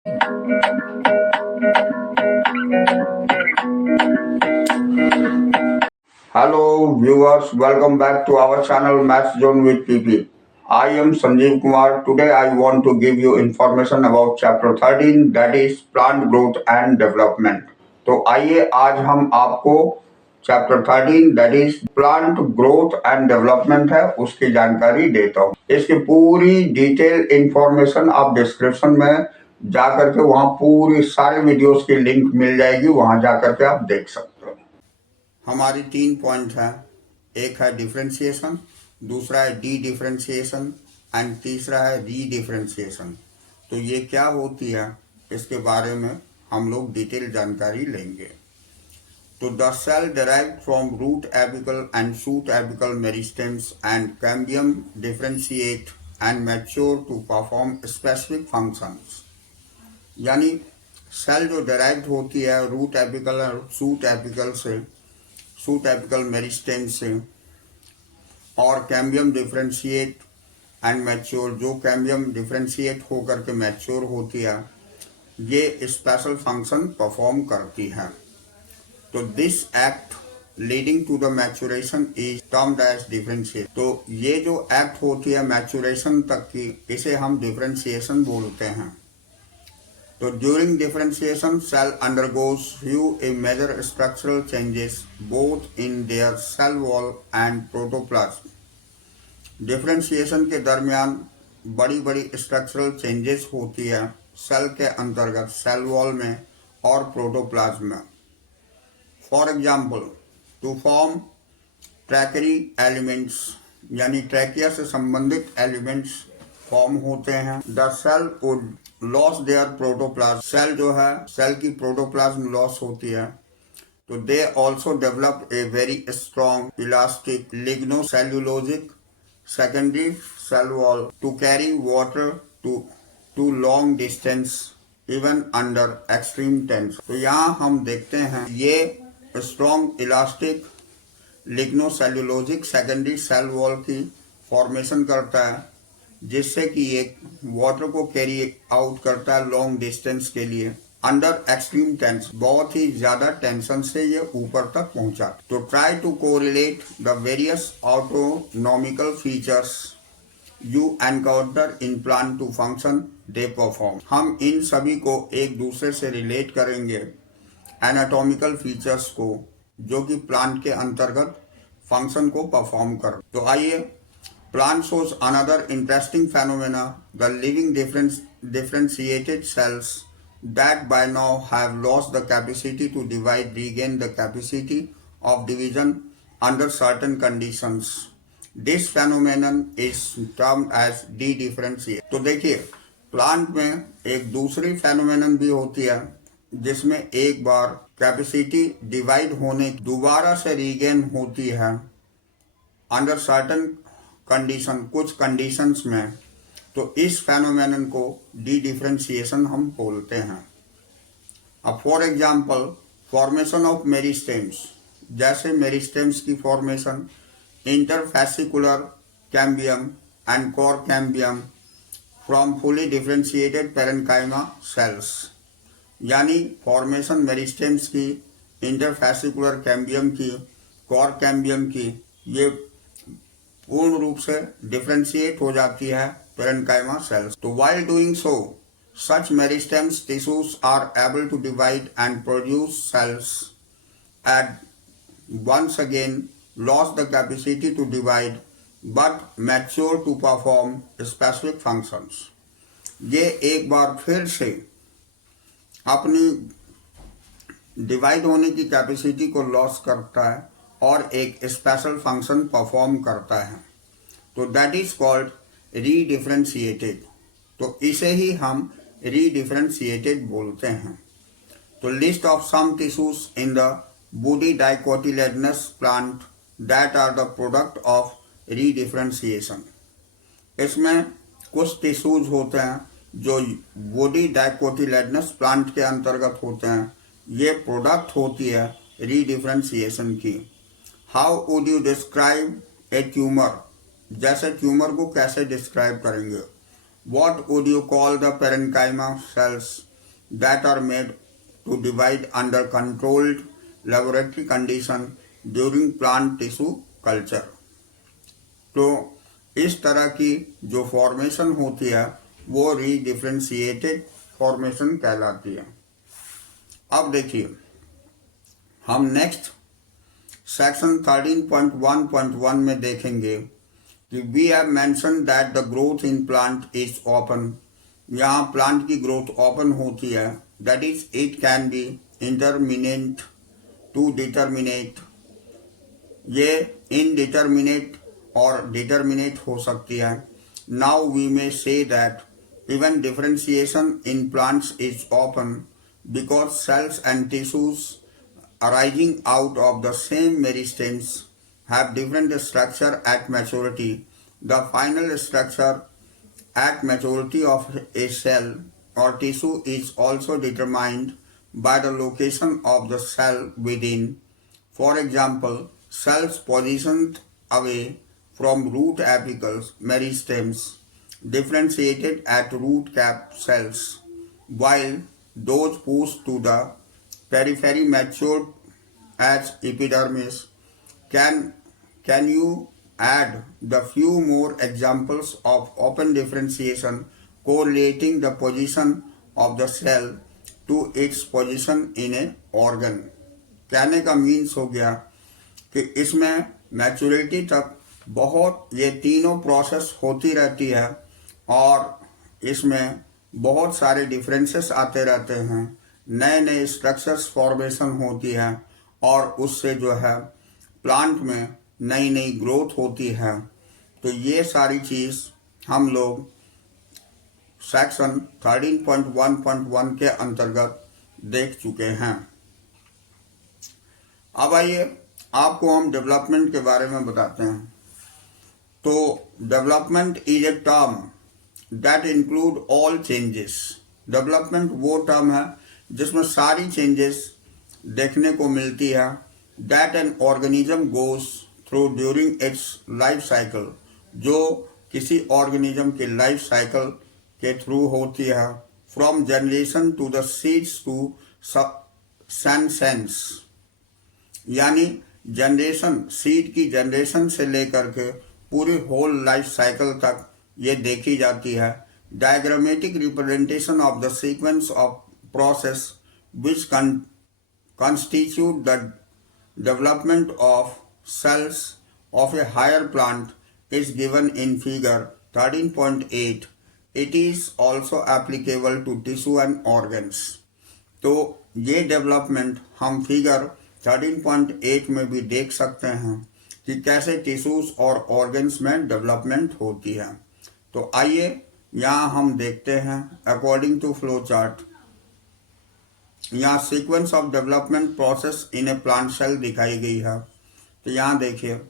Hello viewers, welcome back to our channel Maths Zone with PP. I am Sanjeev Kumar. Today I want to give you information about chapter 13, that is plant growth and development. तो आइए आज हम आपको chapter 13 that is plant growth and development है उसकी जानकारी देता हूँ। इसकी पूरी डिटेल इंफॉर्मेशन आप डिस्क्रिप्शन में जा करके वहाँ पूरी सारे वीडियोस की लिंक मिल जाएगी, वहाँ जा करके आप देख सकते हो। हमारी 3 पॉइंट है, एक है डिफरेंशिएशन, दूसरा है डी डिफरेंशिएशन एंड तीसरा है री डिफरेंशिएशन। तो ये क्या होती है इसके बारे में हम लोग डिटेल जानकारी लेंगे। तो the cell derived from root apical and shoot apical meristems and cambium differentiate and mature to perform specific functions। यानी सेल जो derived होती है रूट एपिकल और शूट एपिकल से, शूट एपिकल मेरिस्टेम से, और कैम्बियम डिफरेंशिएट एंड मैच्योर, जो cambium differentiate होकर के मैच्योर होती है, ये स्पेशल फंक्शन परफॉर्म करती है। तो this act leading to the maturation is termed as differentiation. तो ये जो एक्ट होती है मैच्योरेशन तक की, इसे हम डिफरेंशिएशन बोलते हैं। तो during differentiation cell undergoes few major structural changes both in their cell wall and protoplasm। Differentiation के दरमियान बड़ी बड़ी स्ट्रक्चरल चेंजेस होती है सेल के अंतर्गत, सेल वॉल में और प्रोटोप्लाज्म में। For example, to form tracheary elements, यानी ट्रैकिया से संबंधित एलिमेंट्स फॉर्म होते हैं। The cell would lose their protoplasm, cell जो है सेल की प्रोटोप्लाज्म लॉस होती है। तो they also develop a very strong elastic lignocellulosic secondary cell wall to carry water to long distance even under extreme tension। तो यहाँ हम देखते हैं ये strong elastic lignocellulosic secondary cell wall की फॉर्मेशन करता है, जिससे कि ये वाटर को कैरी आउट करता है लॉन्ग डिस्टेंस के लिए अंडर एक्सट्रीम टेंशन, बहुत ही ज्यादा टेंशन से ये ऊपर तक पहुंचा। तो try to correlate the various anatomical features you encounter in plant to function they perform. हम इन सभी को एक दूसरे से रिलेट करेंगे एनाटॉमिकल फीचर्स को, जो कि प्लांट के अंतर्गत फंक्शन को परफॉर्म कर। तो आइए, plant shows another interesting phenomena, the living differentiated cells that by now have lost the capacity to divide regain the capacity of division under certain conditions। This phenomenon is termed as de-differentiation। तो देखिए, plant में एक दूसरी phenomenon भी होती है जिसमें एक बार कैपेसिटी डिवाइड होने दोबारा से रीगेन होती है अंडर सर्टेन कंडीशन, कुछ कंडीशंस में। तो इस फेनोमेनन को डी डिफरेंशिएशन हम बोलते हैं। अब for example, formation of meristems, जैसे मेरिस्टेम्स की formation, interfascicular cambium and cork cambium from fully differentiated parenchyma cells. यानी फॉर्मेशन मेरिस्टेम्स की, इंटरफेसिकुलर कैम्बियम की, कोर कैम्बियम की, ये पूर्ण रूप से डिफरेंशिएट हो जाती है पेरेन्काइमा सेल्स। तो while doing so, such meristems tissues are able to divide and produce cells and once again lost the capacity to divide but mature to perform specific functions। ये एक बार फिर से अपनी डिवाइड होने की कैपेसिटी को loss करता है और एक स्पेशल फंक्शन परफॉर्म करता है। तो दैट इज कॉल्ड रीडिफरेंशिएटेड। तो इसे ही हम रीडिफरेंशिएटेड बोलते हैं। तो list of some tissues in the woody dicotyledonous plant that are the product of redifferentiation. इसमें कुछ टिश्यूज होते हैं जो बूडी डाइकोटिलेडनस प्लांट के अंतर्गत होते हैं, ये प्रोडक्ट होती है रीडिफरेंशिएशन की। How would you describe a tumour, जैसे ट्यूमर को कैसे डिस्क्राइब करेंगे। What would you call the parenchyma cells that are made to divide under controlled laboratory condition during plant tissue culture. तो इस तरह की जो फॉर्मेशन होती है वो रीडिफरेंशिएटेड फॉर्मेशन कहलाती है। अब देखिए हम नेक्स्ट सेक्शन 13.1.1 में देखेंगे कि we have mention that the growth in plant is open. यहाँ प्लांट की ग्रोथ ओपन होती है, that is it can be indeterminate to determinate. ये इनडिटर्मिनेट और डिटर्मिनेट हो सकती है। Now we may say that even differentiation in plants is open because cells and tissues arising out of the same meristems have different structure at maturity. The final structure at maturity of a cell or tissue is also determined by the location of the cell within. For example, cells positioned away from root apicals meristems differentiated at root cap cells, while those pushed to the periphery matured as epidermis. Can you add the few more examples of open differentiation correlating the position of the cell to its position in a organ? कहने का means हो गया कि इसमें maturity तक बहुत ये तीनों प्रोसेस होती रहती है और इसमें बहुत सारे डिफरेंसेस आते रहते हैं, नए नए स्ट्रक्चर्स फॉर्मेशन होती है और उससे जो है प्लांट में नई नई ग्रोथ होती है। तो ये सारी चीज़ हम लोग सेक्शन 13.1.1 के अंतर्गत देख चुके हैं। अब आइए आपको हम डेवलपमेंट के बारे में बताते हैं। तो development is a term that include all changes. Development वो टर्म है जिसमें सारी चेंजेस देखने को मिलती है that an organism goes through during its life cycle, जो किसी ऑर्गेनिज्म के लाइफ साइकिल के थ्रू होती है, from generation to the seeds to senescence. यानी जनरेशन, सीड की जनरेशन से लेकर के पूरी होल लाइफ साइकिल तक ये देखी जाती है। Diagrammatic representation of the sequence of process which constitute the development of cells of a higher plant is given in figure 13.8. It is also applicable to tissue and organs. तो ये development हम figure 13.8 में भी देख सकते हैं कि कैसे टिश्यूज और ऑर्गन्स में डेवलपमेंट होती है। तो आइए यहाँ हम देखते हैं अकॉर्डिंग टू फ्लो चार्ट। यहाँ sequence of development process in a plant cell दिखाई गई है। तो यहाँ देखिए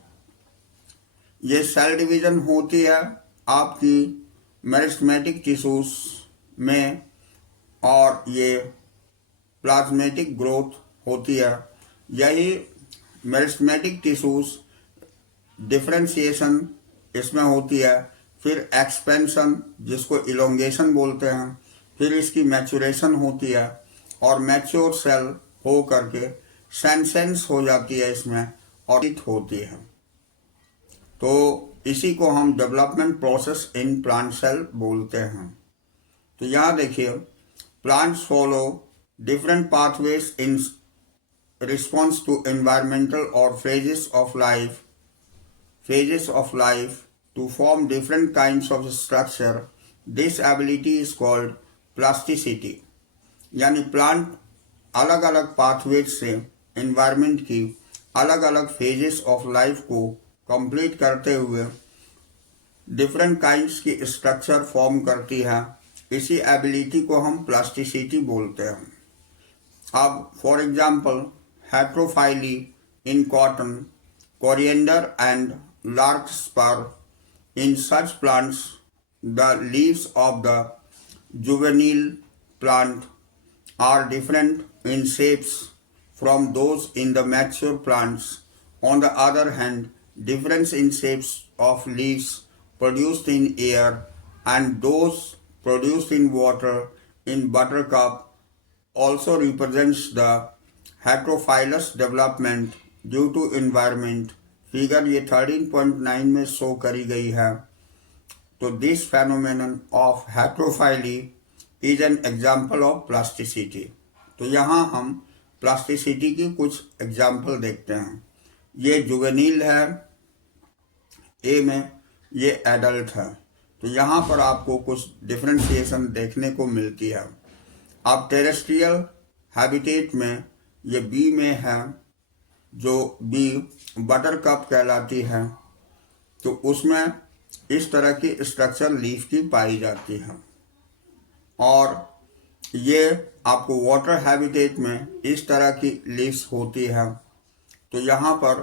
ये सेल डिवीजन होती है आपकी मेरिस्टेमेटिक टिश्यूज में और ये प्लाज्मेटिक ग्रोथ होती है। यही मेरिस्टेमेटिक टिश्यूज डिफरेंशिएशन इसमें होती है, फिर एक्सपेंशन जिसको इलोंगेशन बोलते हैं, फिर इसकी मैचुरेशन होती है और मैच्योर सेल हो करके सेंसेंस हो जाती है इसमें और इट होती है। तो इसी को हम development process in plant cell बोलते हैं। तो यहाँ देखिए plants follow different pathways in response to environmental और phases of life to form different kinds of structure. This ability is called plasticity. यानी प्लांट अलग अलग पाथवेज से एनवायरनमेंट की अलग अलग फेजेस ऑफ लाइफ को कंप्लीट करते हुए डिफरेंट काइंड्स की स्ट्रक्चर फॉर्म करती है। इसी एबिलिटी को हम प्लास्टिसिटी बोलते हैं। अब for example heterophylly in cotton, coriander and larkspur. In such plants, the leaves of the juvenile plant are different in shapes from those in the mature plants. On the other hand, difference in shapes of leaves produced in air and those produced in water in buttercup also represents the heterophilous development due to environment. Figure ये 13.9 में show करी गई है। तो this phenomenon of heterophily is an example of plasticity. तो यहाँ हम plasticity की कुछ एग्जाम्पल देखते हैं। ये जुवेनिल है ए में, ये एडल्ट है। तो यहाँ पर आपको कुछ डिफ्रेंशिएशन देखने को मिलती है। अब टेरेस्ट्रियल हैबिटेट में ये बी में है, जो बी बटर कप कहलाती है। तो उसमें इस तरह की स्ट्रक्चर लीफ की पाई जाती है। और ये आपको वाटर हैबिटेट में इस तरह की लीव्स होती है। तो यहाँ पर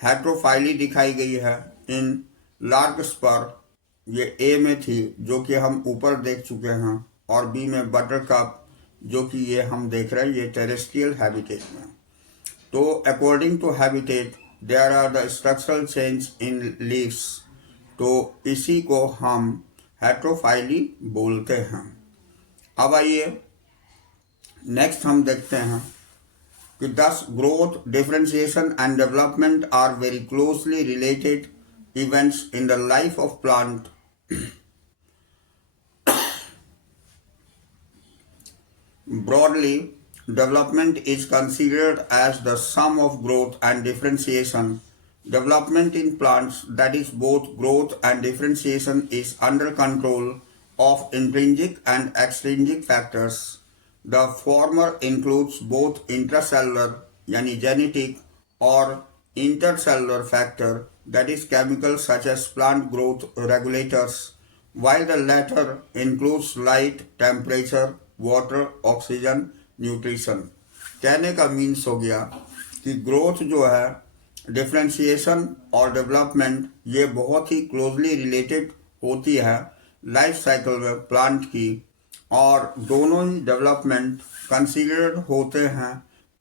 हेट्रोफाइली दिखाई गई है इन लार्क्स पर। ये ए में थी जो कि हम ऊपर देख चुके हैं, और बी में बटर कप जो कि ये हम देख रहे हैं ये टेरेस्ट्रियल हैबिटेट में। तो according to habitat there are the structural change in leaves. तो इसी को हम हेट्रोफाइली बोलते हैं। अब आइए नेक्स्ट हम देखते हैं कि thus growth, differentiation and development are very closely related events in the life of plant. Broadly, development is considered as the sum of growth and differentiation. Development in plants, that is both growth and differentiation, is under control of intrinsic and extrinsic factors. The former includes both intracellular यानी genetic और intercellular factor, that is chemical such as plant growth regulators, while the latter includes light, temperature, water, oxygen, nutrition. कहने का means हो गया कि growth जो है, differentiation और डेवलपमेंट ये बहुत ही क्लोजली रिलेटेड होती है लाइफ साइकिल में प्लांट की, और दोनों ही डेवलपमेंट कंसीडर्ड होते हैं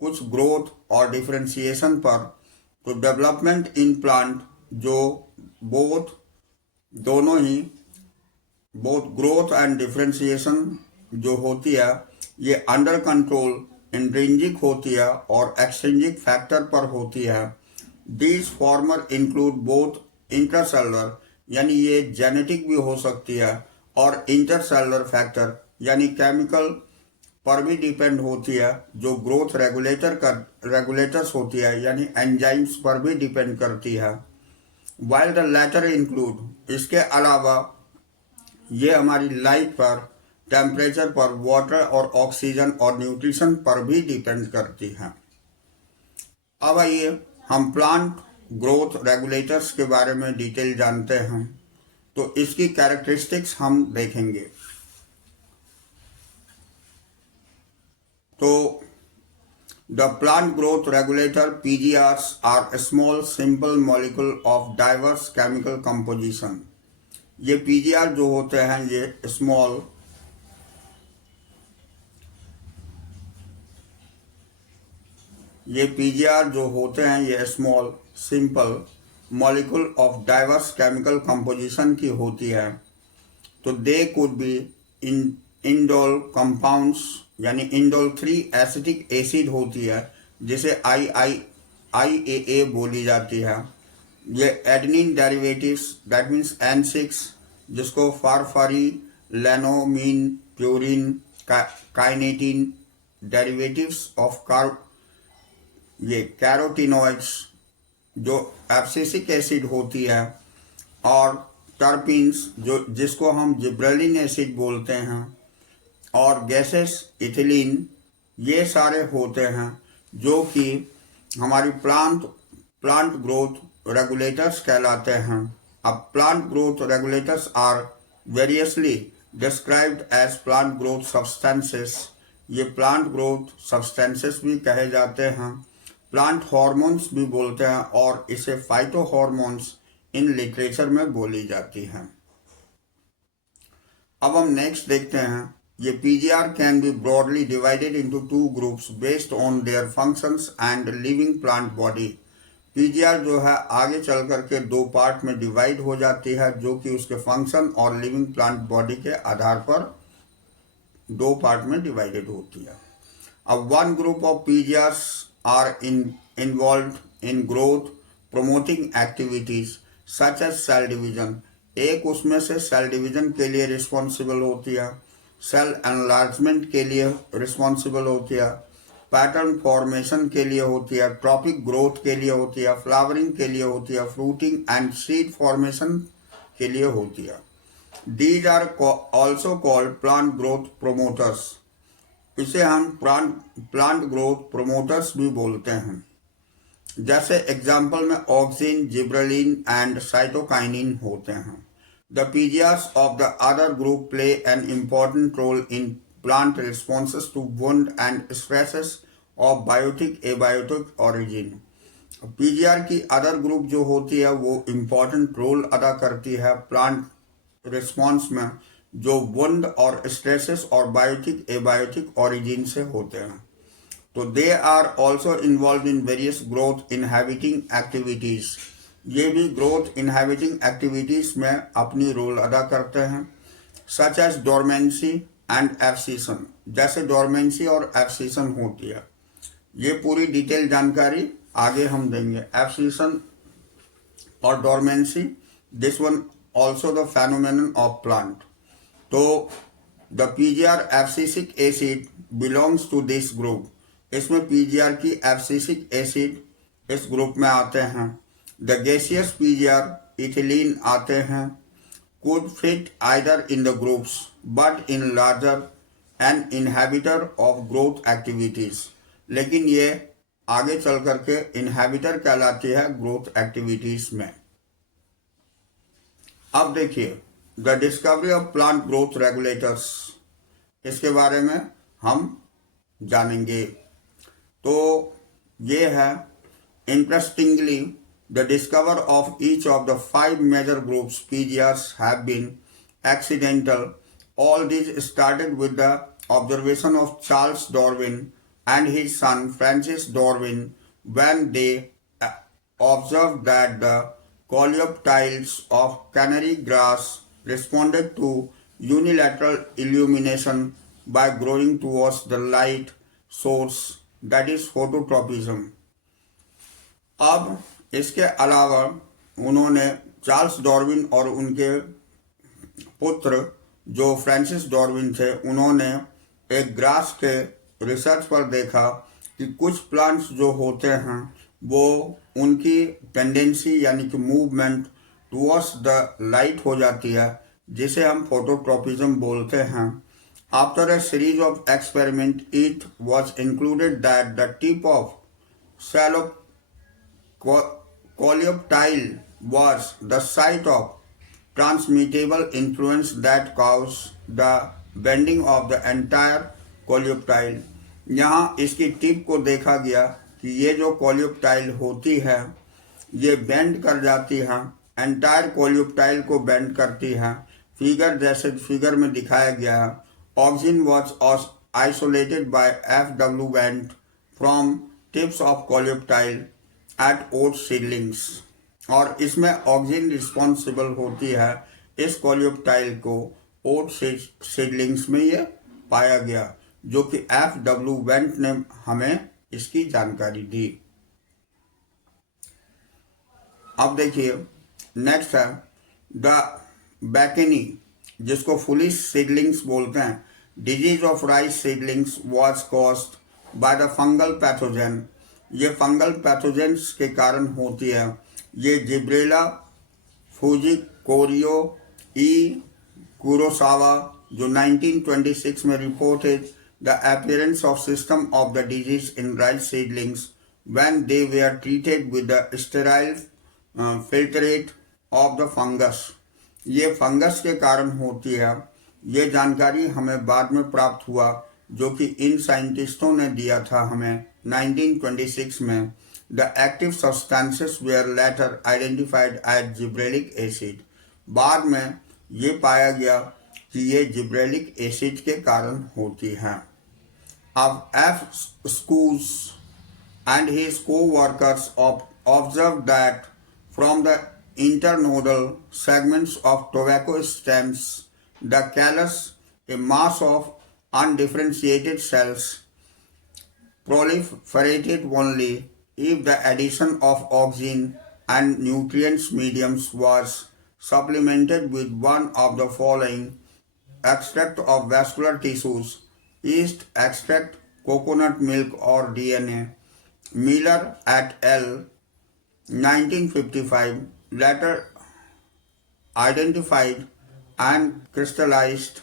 कुछ ग्रोथ और डिफरेंशिएशन पर। तो डेवलपमेंट इन प्लांट जो दोनों ही ग्रोथ एंड डिफरेंशिएशन जो होती है ये अंडर कंट्रोल इंट्रिंसिक होती है और एक्सट्रिंसिक फैक्टर पर होती है। These farmer include both intracellular यानी ये जेनेटिक भी हो सकती है, और इंटरसेलुलर फैक्टर यानी केमिकल पर भी डिपेंड होती है, जो ग्रोथ रेगुलेटर्स होती है यानी एंजाइम्स पर भी डिपेंड करती है। वाइल द लेटर इंक्लूड, इसके अलावा ये हमारी लाइट पर, टेम्परेचर पर, वाटर और ऑक्सीजन और न्यूट्रिशन पर भी डिपेंड करती है। अब आइए हम प्लांट ग्रोथ रेगुलेटर्स के बारे में डिटेल जानते हैं। तो इसकी कैरेक्टरिस्टिक्स हम देखेंगे। तो the plant growth regulator PGRs are small simple molecule of diverse chemical composition. ये PGR जो होते हैं ये PGR जो होते हैं ये small simple molecule of diverse chemical composition की होती है। तो they could be indole compounds यानी इंडोल 3 एसिटिक एसिड होती है जिसे IAA बोली जाती है। ये adenine derivatives that means N6 जिसको फारफरी लेनोमीन प्यूरिन काइनेटिन डेरिवेटिव्स ऑफ ये कैरोटिनॉइड्स जो एब्सिसिक एसिड होती है, और टर्पीन्स जिसको हम जिब्रेलिन एसिड बोलते हैं, और गैसेस इथिलीन, ये सारे होते हैं जो कि हमारी प्लांट ग्रोथ रेगुलेटर्स कहलाते हैं। अब plant growth regulators are variously described as plant growth substances. ये प्लांट ग्रोथ सब्सटेंसेस भी कहे जाते हैं, प्लांट हार्मोन्स भी बोलते हैं, और इसे फाइटो हार्मोन्स इन लिटरेचर में बोली जाती हैं। अब हम नेक्स्ट देखते हैं। ये PGR can be broadly divided into 2 groups based on their functions and living plant body. PGR जो है आगे चल करके 2 पार्ट में डिवाइड हो जाती है, जो कि उसके फंक्शन और लिविंग प्लांट बॉडी के आधार पर 2 पार्ट में डिवाइडेड होती है। One group of PGRs are involved in growth promoting activities such as cell division. एक उसमें से सेल डिवीजन के लिए रिस्पॉन्सिबल होती है, सेल एनलार्जमेंट के लिए रिस्पॉन्सिबल होती है, पैटर्न फॉर्मेशन के लिए होती है, ट्रॉपिक ग्रोथ के लिए होती है, फ्लावरिंग के लिए होती है, फ्रूटिंग एंड सीड फॉर्मेशन के लिए होती है. These are also called plant growth promoters. इसे हम प्लांट ग्रोथ प्रोमोटर्स भी बोलते हैं. जैसे एग्जाम्पल में ऑक्सिन, जिब्रेलिन एंड साइटोकाइनिन होते हैं. The PGRs of the other group play an important role in plant responses to wound and stresses of biotic abiotic origin. PGR की अदर ग्रुप जो होती है वो इम्पॉर्टेंट रोल अदा करती है प्लांट रिस्पॉन्स में जो वुंड और स्ट्रेसेस और बायोटिक एबायोटिक ऑरिजिन से होते हैं. तो they are also involve in various growth inhibiting activities. ये भी ग्रोथ इनहैबिटिंग एक्टिविटीज में अपनी रोल अदा करते हैं. Such as dormancy and abscission. जैसे डोरमेंसी और एब्सिशन होती है. ये पूरी डिटेल जानकारी आगे हम देंगे. एब्सिशन और dormancy, this one also the phenomenon of plant. तो the PGR abscisic acid belongs to this group. इसमें पीजीआर की एब्सिसिक एसिड इस ग्रुप में आते हैं. द गैसियस पीजीआर इथिलीन आते हैं. Could fit either in the groups but in larger an inhibitor of growth activities. लेकिन ये आगे चल करके इनहैबिटर कहलाती है ग्रोथ एक्टिविटीज में. अब देखिए the discovery of plant growth regulators, इसके बारे में हम जानेंगे. तो ये है interestingly the discover of each of the 5 major groups PGRs have been accidental. All this started with the observation of Charles Darwin and his son Francis Darwin when they observed that the coleoptiles of canary grass responded to unilateral illumination by growing towards the light source, that is phototropism. अब इसके अलावा उन्होंने Charles Darwin और उनके पुत्र जो Francis Darwin थे, उन्होंने एक ग्रास के रिसर्च पर देखा कि कुछ प्लांट्स जो होते हैं वो उनकी टेंडेंसी यानी कि मूवमेंट टुवर्ड्स द लाइट हो जाती है, जिसे हम फोटोट्रोपिज्म बोलते हैं. After a series of experiment it was included that the tip of shallow coleoptile was the site of transmittable influence that caused the bending of the entire coleoptile. यहाँ इसकी tip को देखा गया कि ये जो कोलियोप्टाइल होती है ये बेंड कर जाती है, एंटायर कोलियोप्टाइल को बेंड करती है. फिगर जैसे फिगर में दिखाया गया है. Auxin was isolated by F W. Went from tips of coleoptile at oat seedlings. और इसमें ऑक्सिन रिस्पॉन्सिबल होती है इस कोलियोप्टाइल को ओट सीडलिंग्स में ये पाया गया, जो कि एफ.डब्ल्यू. वेंट ने हमें इसकी जानकारी दी. अब देखिए नेक्स्ट है द बैकेनी, जिसको फुलिश सीडलिंग्स बोलते हैं. Disease of rice seedlings was caused by the fungal pathogen. ये फंगल पैथोजेंस के कारण होती है. ये जिब्रेला फुजिकोरियो ई कुरोसावा जो 1926 में reported the appearance of system of the disease in rice seedlings when they were treated with the sterile filtrate of the fungus. ये fungus के कारण होती है. ये जानकारी हमें बाद में प्राप्त हुआ, जो कि इन साइंटिस्टों ने दिया था हमें 1926 में. The active substances were later identified as gibberellic acid. बाद में ये पाया गया कि ये जिब्रेलिक एसिड के कारण होती हैं. Of F. Scoos and his co-workers observed that from the internodal segments of tobacco stems, the callus, a mass of undifferentiated cells, proliferated only if the addition of oxygen and nutrients mediums was supplemented with one of the following: extract of vascular tissues, yeast extract, coconut milk or DNA. Miller et al. 1955 later identified and crystallized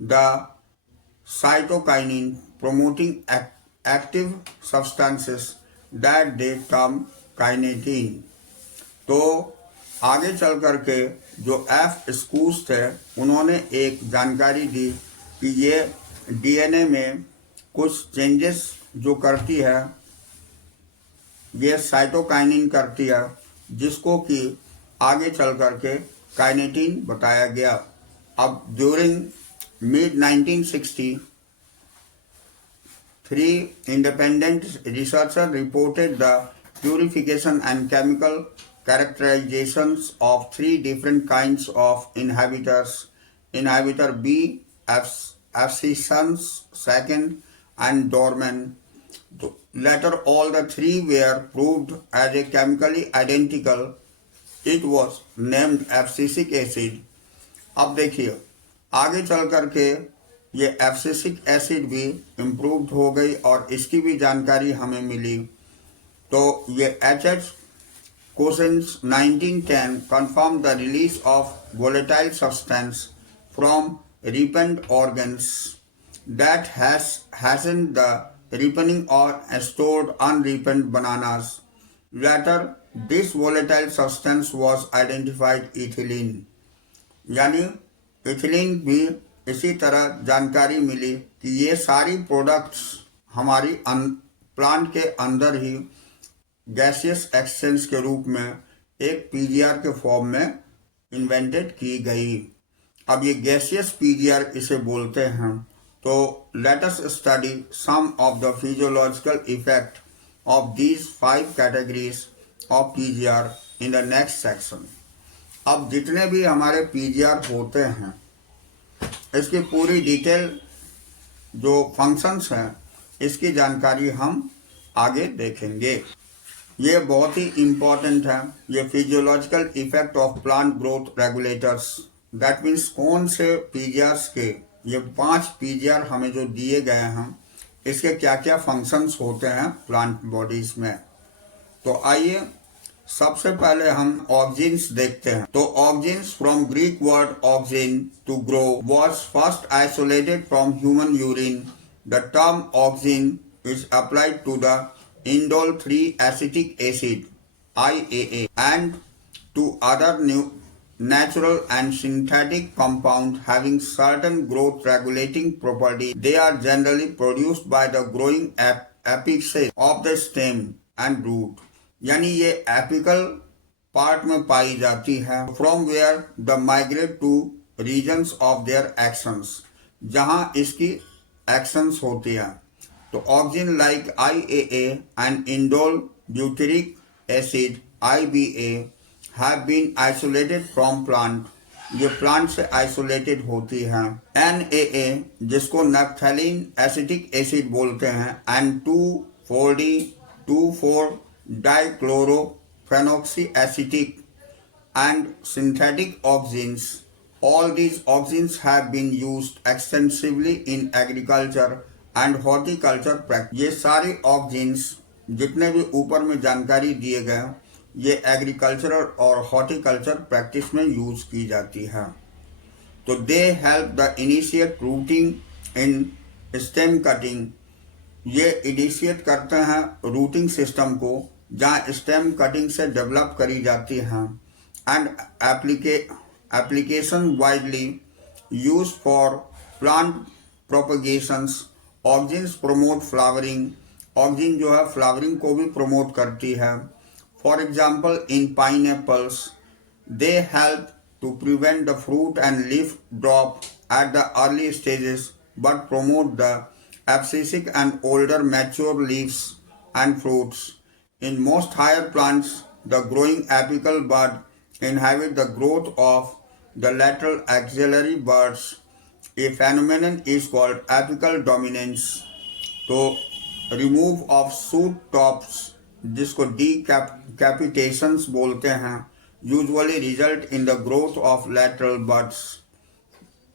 the cytokinin promoting active substances that they term kinetin. तो आगे चल कर के जो F स्कूस थे उन्होंने एक जानकारी दी कि ये डीएनए में कुछ चेंजेस जो करती है ये साइटोकाइनिन करती है, जिसको कि आगे चल कर के काइनेटिन बताया गया. अब during mid 1960 three independent researchers reported the purification and chemical characterizations of three different kinds of inhibitors: inhibitor B, abscissans second, and dorman. Later, all the three were proved as a chemically identical. It was named abscisic acid. अब देखिए आगे चल कर के ये abscisic acid भी improved हो गई और इसकी भी जानकारी हमें मिली. तो ये H कोसेंस 1910 confirmed the release of volatile substance from ripened organs that hastened the ripening or stored unripened bananas. Later, this volatile substance was identified ethylene. यानी इथिलीन भी इसी तरह जानकारी मिली कि ये सारी प्रोडक्ट्स हमारी प्लांट के अंदर ही गैसियस एक्सचेंज के रूप में एक पीजीआर के फॉर्म में इन्वेंटेड की गई. अब ये गैसियस पीजीआर इसे बोलते हैं. तो let us study some of the physiological effect of these 5 categories of PGR in the next section. अब जितने भी हमारे पीजीआर होते हैं इसकी पूरी डिटेल जो फंक्शंस हैं इसकी जानकारी हम आगे देखेंगे. ये बहुत ही इम्पोर्टेंट है. ये physiological effect of plant growth regulators, that means कौन से पीजीआर्स के ये 5 पीजीआर हमें जो दिए गए हैं इसके क्या क्या फंक्शंस होते हैं प्लांट बॉडीज में. तो आइए सबसे पहले हम ऑक्सिन्स देखते हैं. तो auxins from Greek word auxin to grow was first isolated from human urine. The term auxin is applied to the indole 3 acetic acid IAA and to other new natural and synthetic compounds having certain growth regulating properties. They are generally produced by the growing apices of the stem and root. यानी ये apical part में पाई जाती है. From where the migrate to regions of their actions, जहां इसकी actions होती है. तो auxin like IAA and indole butyric acid IBA have been isolated from plant. ये प्लांट से आइसोलेटेड होती है. NAA जिसको नैप्थेलिन एसिटिक एसिड बोलते हैं, and 2,4-D 2,4 dichlorophenoxyacetic and synthetic oxins. All these oxins have been used extensively in agriculture and horticulture practice. ये सारे oxins जितने भी ऊपर में जानकारी दिए गए ये एग्रीकल्चरल और हॉर्टिकल्चर प्रैक्टिस में यूज की जाती है. तो they help the initiate rooting in stem cutting. ये इनिशिएट करते हैं रूटिंग सिस्टम को जहाँ स्टेम कटिंग से डेवलप करी जाती हैं. And application widely use for plant propagations. Auxins promote flowering. Auxin जो है फ्लावरिंग को भी प्रमोट करती है. For example in pineapples they help to prevent the fruit and leaf drop at the early stages but promote the abscisic and older mature leaves and fruits. In most higher plants, the growing apical bud inhibit the growth of the lateral axillary buds. A phenomenon is called apical dominance. तो remove of suit tops, जिसको डीकैपिटेशंस बोलते हैं, usually result in the growth of lateral buds.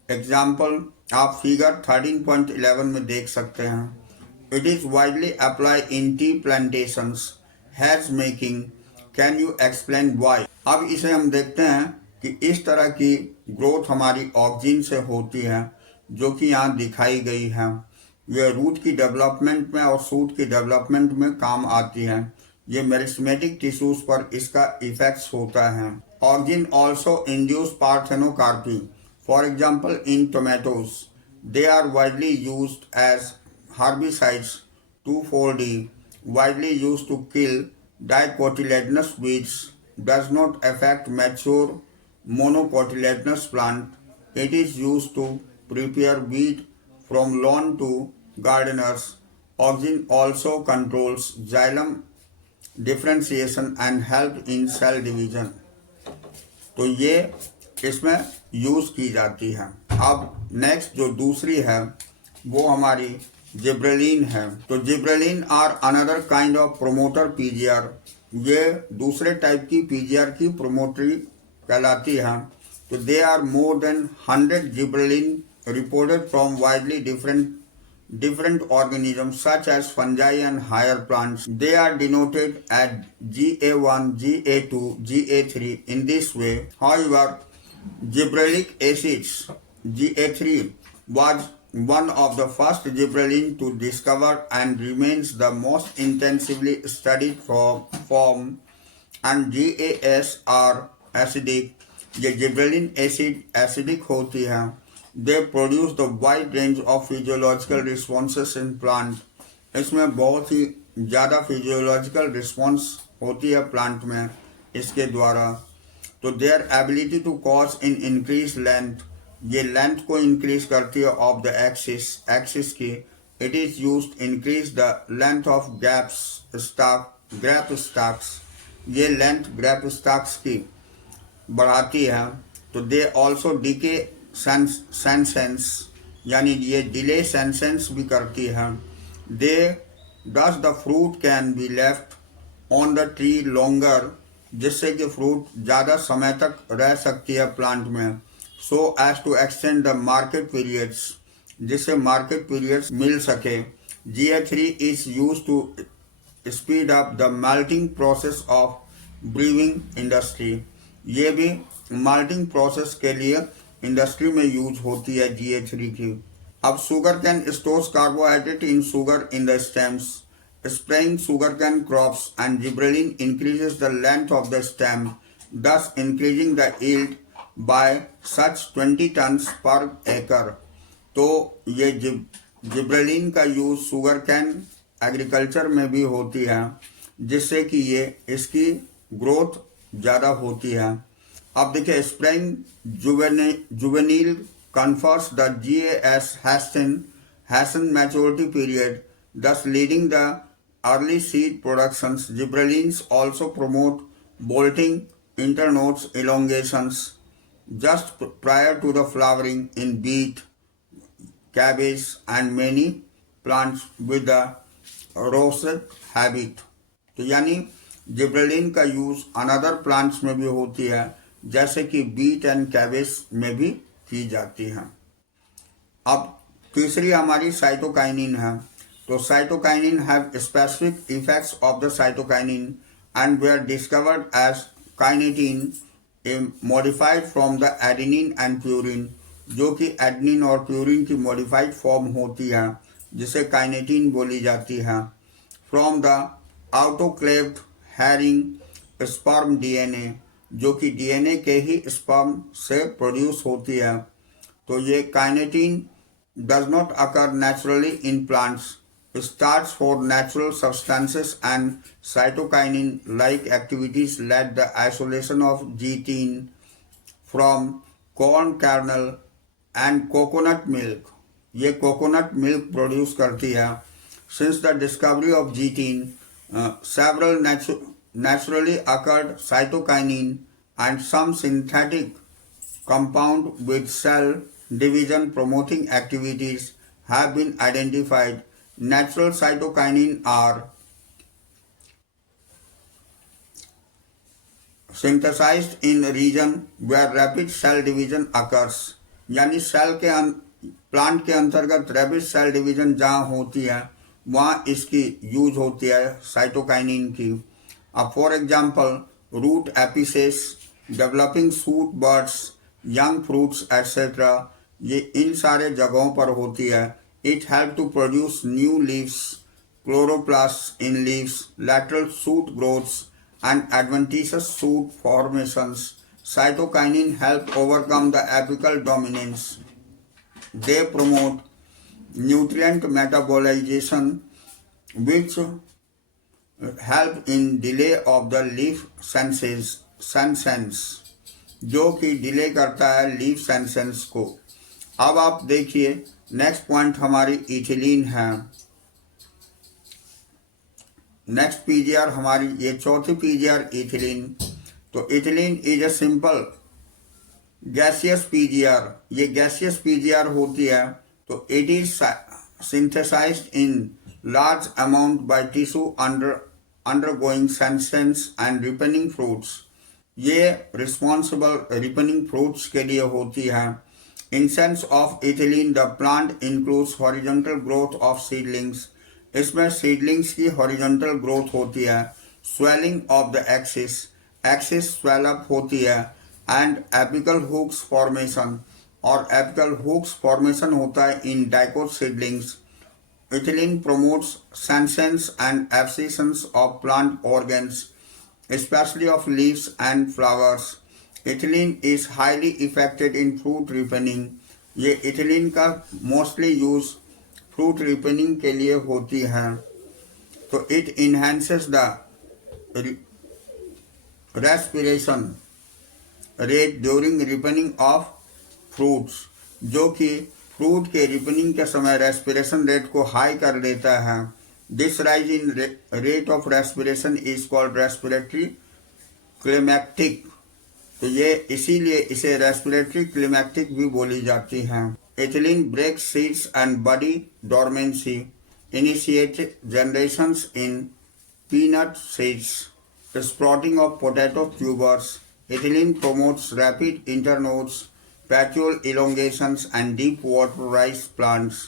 Example आप figure 13.11 में देख सकते हैं। It is widely apply in T plantations, has making, can you explain why. अब इसे हम देखते हैं कि इस तरह की ग्रोथ हमारी ऑक्सिन से होती है, जो कि यहाँ दिखाई गई है। ये रूट की डेवलपमेंट में और सूट की डेवलपमेंट में काम आती है। ये मेरिस्टेमेटिक टिश्यूज पर इसका इफेक्ट्स होता है। Auxin also induce parthenocarpy, for example in tomatoes. They are widely used as herbicides 2,4-D, widely used to kill dicotyledonous weeds, does not affect mature monocotyledonous plant. It is used to prepare wheat from lawn to gardeners. Auxin also controls xylem differentiation and help in cell division. तो ये इसमें use की जाती है। अब next जो दूसरी है वो हमारी जिब्रेलिन है। तो gibberellin are another kind of promoter PGR. ये दूसरे टाइप की पीजीआर की प्रोमोटरी कहलाती है। तो they are more than 100 gibberellin reported from widely different organisms such as fungi and higher plants. They are denoted as GA1, GA2, GA3 in this way. However, gibberellic acids GA3 was one of the first gibberellin to discover and remains the most intensively studied form, and GAS are acidic. ये gibberellin acid acidic होती है। They produce the wide range of physiological responses in plant. इसमें बहुत ही ज़्यादा physiological response होती है plant में इसके द्वारा। तो their ability to cause in increase length, ये लेंथ को इंक्रीज करती है ऑफ द एक्सिस की। It is used increase the length of grape stalks, ये लेंथ ग्रैप स्टॉक्स की बढ़ाती है। तो दे ऑल्सो डीके सेंसेंस, यानी ये डिले सेंसेंस भी करती है। They thus the fruit can be left on the tree longer, जिससे कि फ्रूट ज़्यादा समय तक रह सकती है प्लांट में। So as to extend the market periods, जिससे मार्केट पीरियड्स मिल सके। GA3 is use to speed up the malting process of brewing industry. ये भी माल्टिंग प्रोसेस के लिए इंडस्ट्री में यूज होती है GA3 की। अब sugar cane stores carbohydrate in sugar in the stems. Spraying sugarcane crops and gibberellin increases the length of the stem, thus increasing the yield by such 20 tons per acre. तो ये gibberellin का use sugar cane agriculture में भी होती है, जिससे कि ये इसकी ग्रोथ ज़्यादा होती है। अब देखिए, spraying juvenile conifers the GAS hasten maturity period, thus leading the early seed productions. Gibberellins also promote bolting internodes elongations just prior to the flowering in beet, cabbage and many plants with the rosette habit. तो यानी gibberellin का use another plants में भी होती है, जैसे कि beat and cabbage में भी की जाती है। अब तीसरी हमारी साइटोकाइनिन है। तो cytokinin have specific effects of the cytokinin and were discovered as kinetin modified from the adenine and purine, जो कि एडेनिन और प्यूरिन की मॉडिफाइड फॉर्म होती है, जिसे काइनेटिन बोली जाती है। From the autoclaved herring sperm DNA, जो कि DNA के ही स्पर्म से प्रोड्यूस होती है। तो ये kinetin does not occur naturally in plants. Starts for natural substances and cytokinin-like activities led the isolation of gene from corn kernel and coconut milk. ये coconut milk produce करती है। Since the discovery of gene, several naturally occurred cytokinin and some synthetic compound with cell division promoting activities have been identified. Natural cytokinin are synthesized in region where rapid cell division occurs, यानी cell के plant के अंतर्गत rapid cell division जहाँ होती है वहाँ इसकी use होती है साइटोकाइनिन की। अब for example root apices, developing shoot buds, young fruits etcetera, ये इन सारे जगहों पर होती है। It help to produce new leaves, chloroplasts in leaves, lateral shoot growths, and adventitious shoot formations. Cytokinin help overcome the apical dominance. They promote nutrient metabolization, which help in delay of the leaf senescence, जो कि delay करता है leaf senescence को। अब आप देखिए next point हमारी ethylene है। नेक्स्ट पीजीआर हमारी ये चौथी पीजीआर इथिलीन। तो ethylene is a simple gaseous PGR, ये गैसियस पीजीआर होती है। तो it is synthesized in large amount by tissue undergoing senescence and ripening fruits, ये रिस्पॉन्सिबल रिपनिंग फ्रूट्स के लिए होती है। In sense of ethylene the plant includes horizontal growth of seedlings, इसमें सीडलिंग्स की हॉरिजॉन्टल ग्रोथ होती है। Swelling of the axis swell up होती है। एंड एपिकल हुक्स फॉर्मेशन, और एपिकल हुक्स फॉर्मेशन होता है in dicot seedlings. Ethylene promotes senescence and abscissions of plant organs, especially of leaves and flowers. Ethylene is highly effective in fruit ripening. ये ethylene का mostly use fruit ripening के लिए होती है। तो it enhances the respiration rate during ripening of fruits, जो कि fruit के रिपनिंग के समय रेस्पिरेशन रेट को हाई कर देता है। This rise in rate of respiration is called respiratory climacteric. तो ये इसीलिए इसे रेस्पिरेटरी क्लिमैक्टिक भी बोली जाती है। Ethylene breaks seeds and body dormancy, initiates generations in peanut seeds, sprouting of potato tubers. Ethylene promotes rapid internodes, petiole elongations, and deep water rice plants.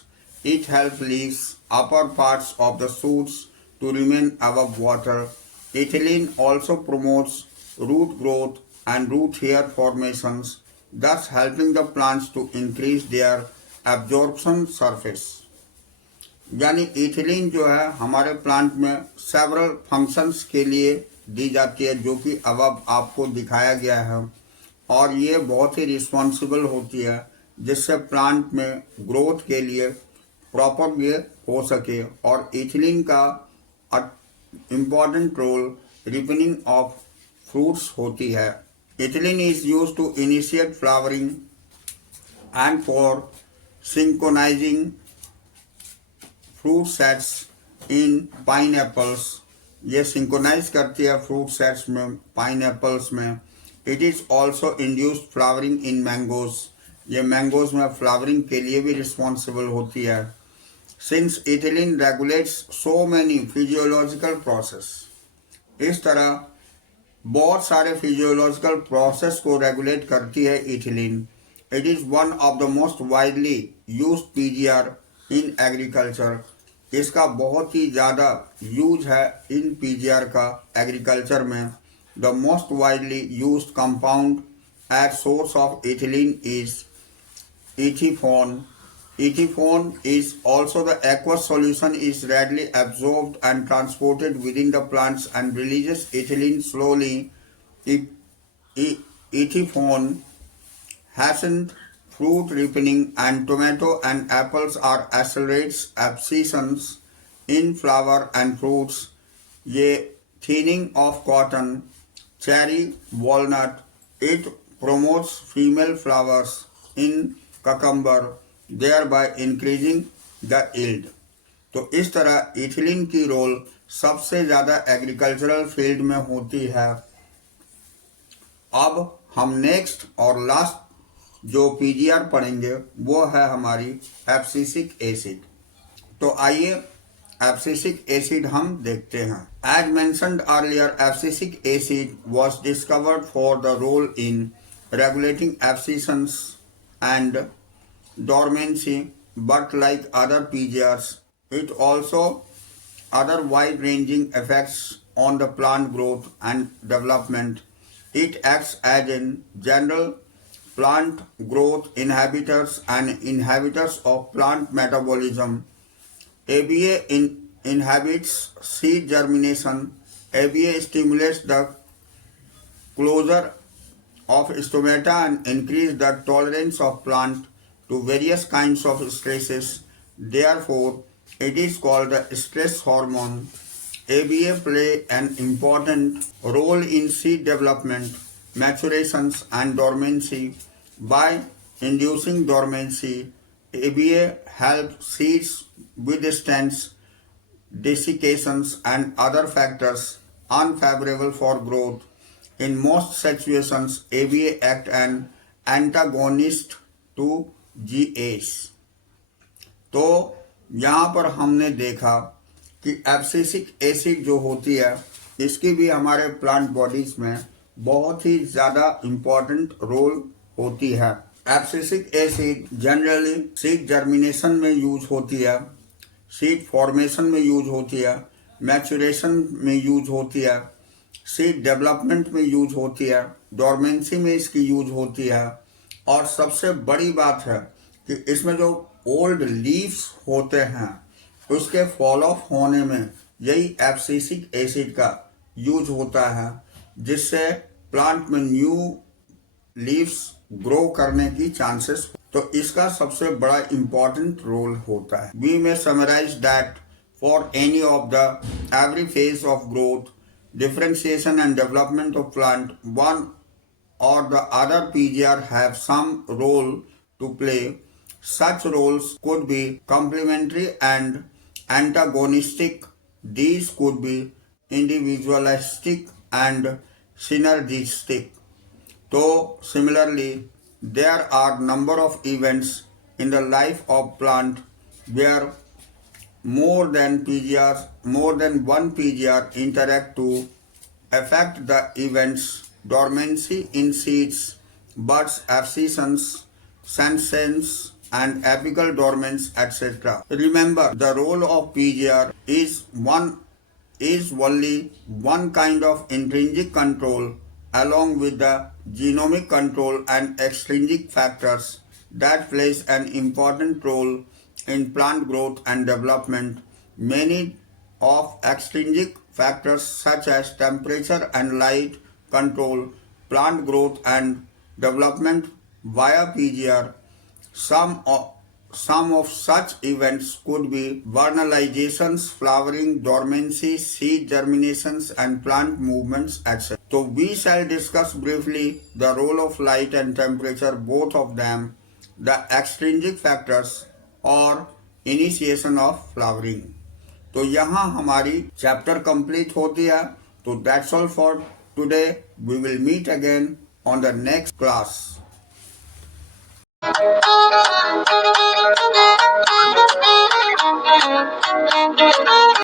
It helps leaves, upper parts of the shoots to remain above water. Ethylene also promotes root growth and root hair formations, thus helping the plants to increase their absorption surface. यानी ethylene जो है हमारे plant में several functions के लिए दी जाती है, जो कि अब आपको दिखाया गया है। और ये बहुत ही रिस्पॉन्सिबल होती है जिससे प्लांट में ग्रोथ के लिए प्रॉपर ये हो सके। और इथिलीन का important role ripening of fruits होती है। Ethylene is used to initiate flowering and for synchronizing fruit sets in pineapples. ये synchronize करती है fruit sets में pineapples में। It is also induced flowering in mangoes. ये mangoes में flowering के लिए भी responsible होती है। Since ethylene regulates so many physiological process, इस तरह बहुत सारे फिजियोलॉजिकल प्रोसेस को रेगुलेट करती है ethylene. It is one of the most widely used PGR in agriculture, इसका बहुत ही ज़्यादा यूज है इन पीजीआर का एग्रीकल्चर में। The most widely used compound at source of ethylene is ethephon. Ethiphone is also the aqueous solution is readily absorbed and transported within the plants and releases ethylene slowly. Ethiphone hastens fruit ripening, and tomato and apples are accelerates abscissions in flower and fruits. ये thinning of cotton, cherry, walnut. It promotes female flowers in cucumber, thereby increasing the yield. तो इस तरह ethylene की role सबसे ज़्यादा agricultural field में होती है। अब हम नेक्स्ट और लास्ट जो पीजीआर पढ़ेंगे वो है हमारी एब्सिसिक एसिड। तो आइए एब्सिसिक एसिड हम देखते हैं। As mentioned earlier, abscisic acid was discovered for the role in regulating abscissions and dormancy, but like other PGRs, it also other wide-ranging effects on the plant growth and development. It acts as in general plant growth inhibitors and inhibitors of plant metabolism. ABA inhibits seed germination. ABA stimulates the closure of stomata and increase the tolerance of plant to various kinds of stresses. Therefore, it is called the stress hormone. ABA play an important role in seed development, maturations and dormancy. By inducing dormancy, ABA helps seeds withstand desiccations and other factors unfavorable for growth. In most situations, ABA act an antagonist to GAs. तो यहाँ पर हमने देखा कि abscisic acid जो होती है इसकी भी हमारे प्लांट बॉडीज में बहुत ही ज़्यादा इम्पोर्टेंट रोल होती है। Abscisic acid generally seed germination में यूज होती है, सीड फॉर्मेशन में यूज होती है, मैचुरेशन में यूज होती है, सीड डेवलपमेंट में यूज होती है, डोरमेंसी में इसकी यूज होती है। और सबसे बड़ी बात है कि इसमें जो ओल्ड लीव्स होते हैं उसके फॉल ऑफ होने में यही एब्सिसिक एसिड का यूज होता है, जिससे प्लांट में न्यू लीव्स ग्रो करने की चांसेस, तो इसका सबसे बड़ा इंपॉर्टेंट रोल होता है। We may summarize that for any of the every phase of growth, differentiation and development of plant, one or the other PGR have some role to play. Such roles could be complementary and antagonistic. These could be individualistic and synergistic. So similarly, there are number of events in the life of plant where more than one PGR interact to affect the events: dormancy in seeds, buds, abscissions, senescence, and apical dormants, etc. Remember, the role of PGR is only one kind of intrinsic control along with the genomic control and extrinsic factors that plays an important role in plant growth and development. Many of extrinsic factors such as temperature and light control plant growth and development via PGR. Some of such events could be vernalizations, flowering, dormancy, seed germinations, and plant movements, etc. So we shall discuss briefly the role of light and temperature, both of them, the extrinsic factors और initiation of flowering. तो यहाँ हमारी chapter complete होती है। तो that's all for today. We will meet again on the next class.